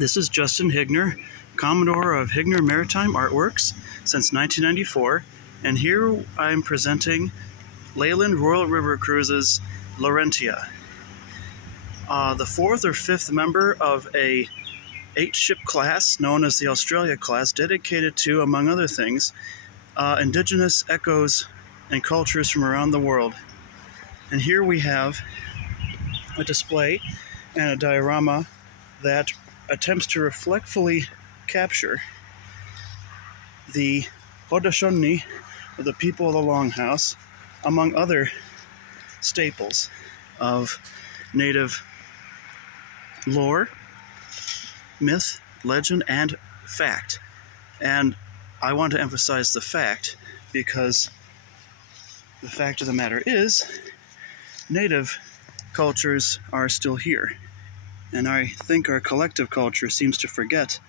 This is Justin Higner, Commodore of Higner Maritime Artworks since 1994, and here I'm presenting Leyland Royal River Cruises Laurentia, the fourth or fifth member of a 8-ship class known as the Australia class, dedicated to, among other things, indigenous echoes and cultures from around the world. And here we have a display and a diorama that attempts to reflectfully capture the Haudenosaunee, or the people of the Longhouse, among other staples of native lore, myth, legend, and fact. And I want to emphasize the fact because the fact of the matter is native cultures are still here. And I think our collective culture seems to forget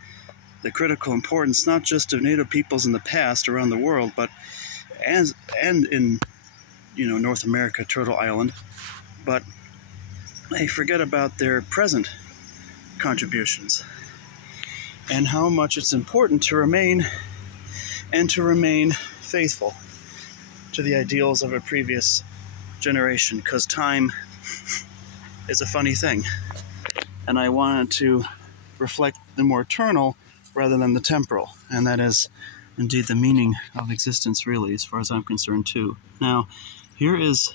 the critical importance not just of native peoples in the past around the world, but and in North America, Turtle Island, but they forget about their present contributions and how much it's important to remain faithful to the ideals of a previous generation, because time is a funny thing. And I wanted to reflect the more eternal rather than the temporal. And that is indeed the meaning of existence, really, as far as I'm concerned, too. Now, here is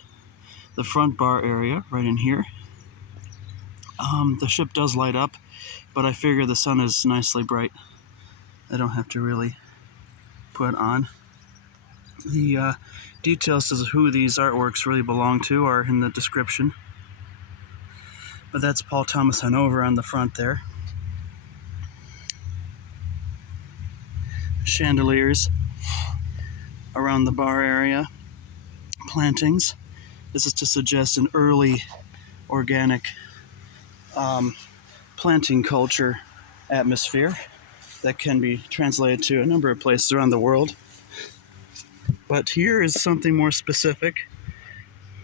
the front bar area, right in here. The ship does light up, but I figure the sun is nicely bright. I don't have to really put on. The details as to who these artworks really belong to are in the description. But that's Paul Thomas Hanover on the front there. Chandeliers around the bar area. Plantings. This is to suggest an early organic planting culture atmosphere that can be translated to a number of places around the world. But here is something more specific.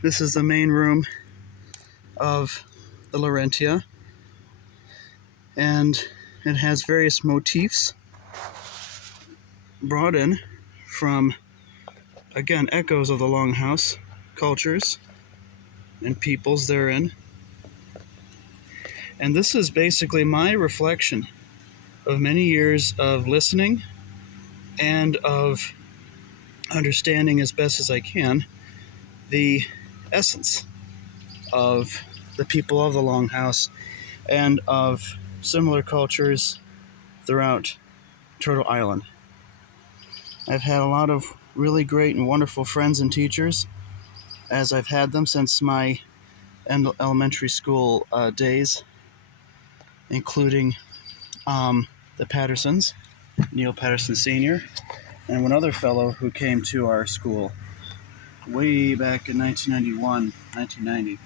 This is the main room of the Laurentia, and it has various motifs brought in from, again, echoes of the Longhouse cultures and peoples therein. And this is basically my reflection of many years of listening and of understanding as best as I can the essence of the people of the Longhouse and of similar cultures throughout Turtle Island. I've had a lot of really great and wonderful friends and teachers, as I've had them since my elementary school days, including the Pattersons, Neil Patterson Sr., and one other fellow who came to our school way back in 1990.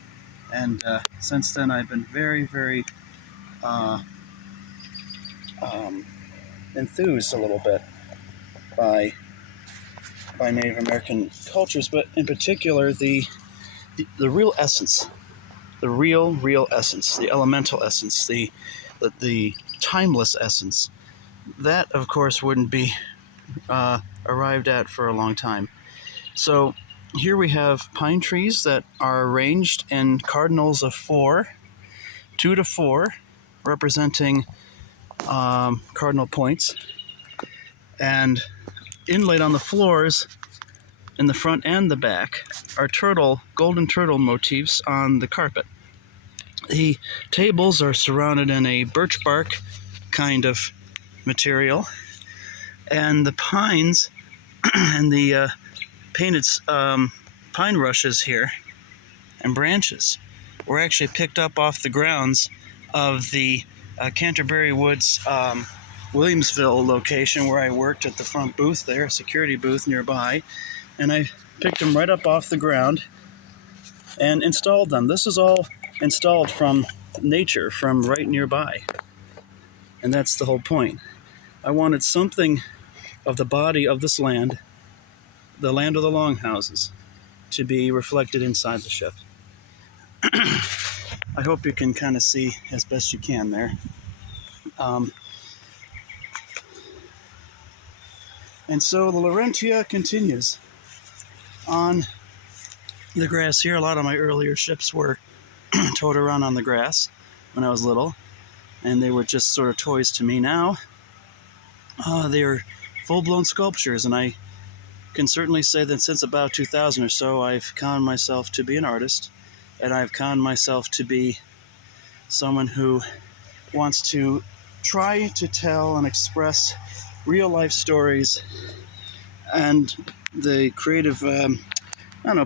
And since then, I've been very, very enthused a little bit by Native American cultures, but in particular the real essence, the real essence, the elemental essence, the timeless essence. That, of course, wouldn't be arrived at for a long time. So here we have pine trees that are arranged in cardinals of 4, 2 to 4, representing cardinal points, and inlaid on the floors in the front and the back are golden turtle motifs on the carpet. The tables are surrounded in a birch bark kind of material, and the pines and the painted pine rushes here and branches were actually picked up off the grounds of the Canterbury Woods Williamsville location where I worked at the front booth there, a security booth nearby, and I picked them right up off the ground and installed them. This is all installed from nature, from right nearby, and that's the whole point. I wanted something of the body of this land, the land of the Longhouses, to be reflected inside the ship. I hope you can kind of see as best you can there. And so the Laurentia continues on the grass here. A lot of my earlier ships were towed around on the grass when I was little, and they were just sort of toys to me. Now they are full-blown sculptures, and I can certainly say that since about 2000 or so, I've conned myself to be an artist, and I've conned myself to be someone who wants to try to tell and express real-life stories and the creative,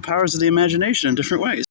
powers of the imagination in different ways.